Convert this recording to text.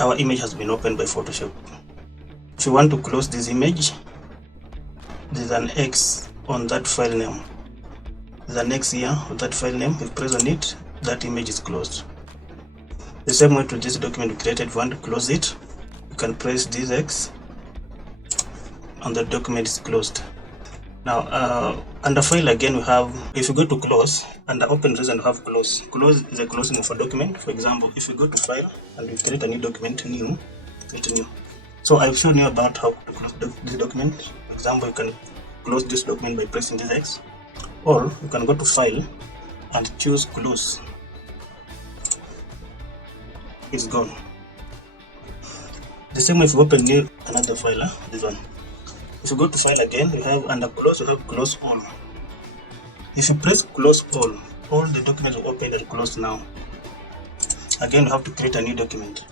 our image has been opened by Photoshop. If you want to close this image, there's an X on that file name. There's an X here on that file name. If you press on it, that image is closed. The same way to this document we created, if you want to close it, you can press this X and the document is closed. Now, under file again, we have, if you go to close, under open reason we have close. Close is a closing of a document. For example, if you go to file and you create a new document, new. So I've shown you about how to close this document. For example, you can close this document by pressing this X, or you can go to file and choose close. It's gone. The same way if you open another file, this one. If you go to file again, you have under close, you have close all. If you press close all the documents will open and close now. Again, you have to create a new document.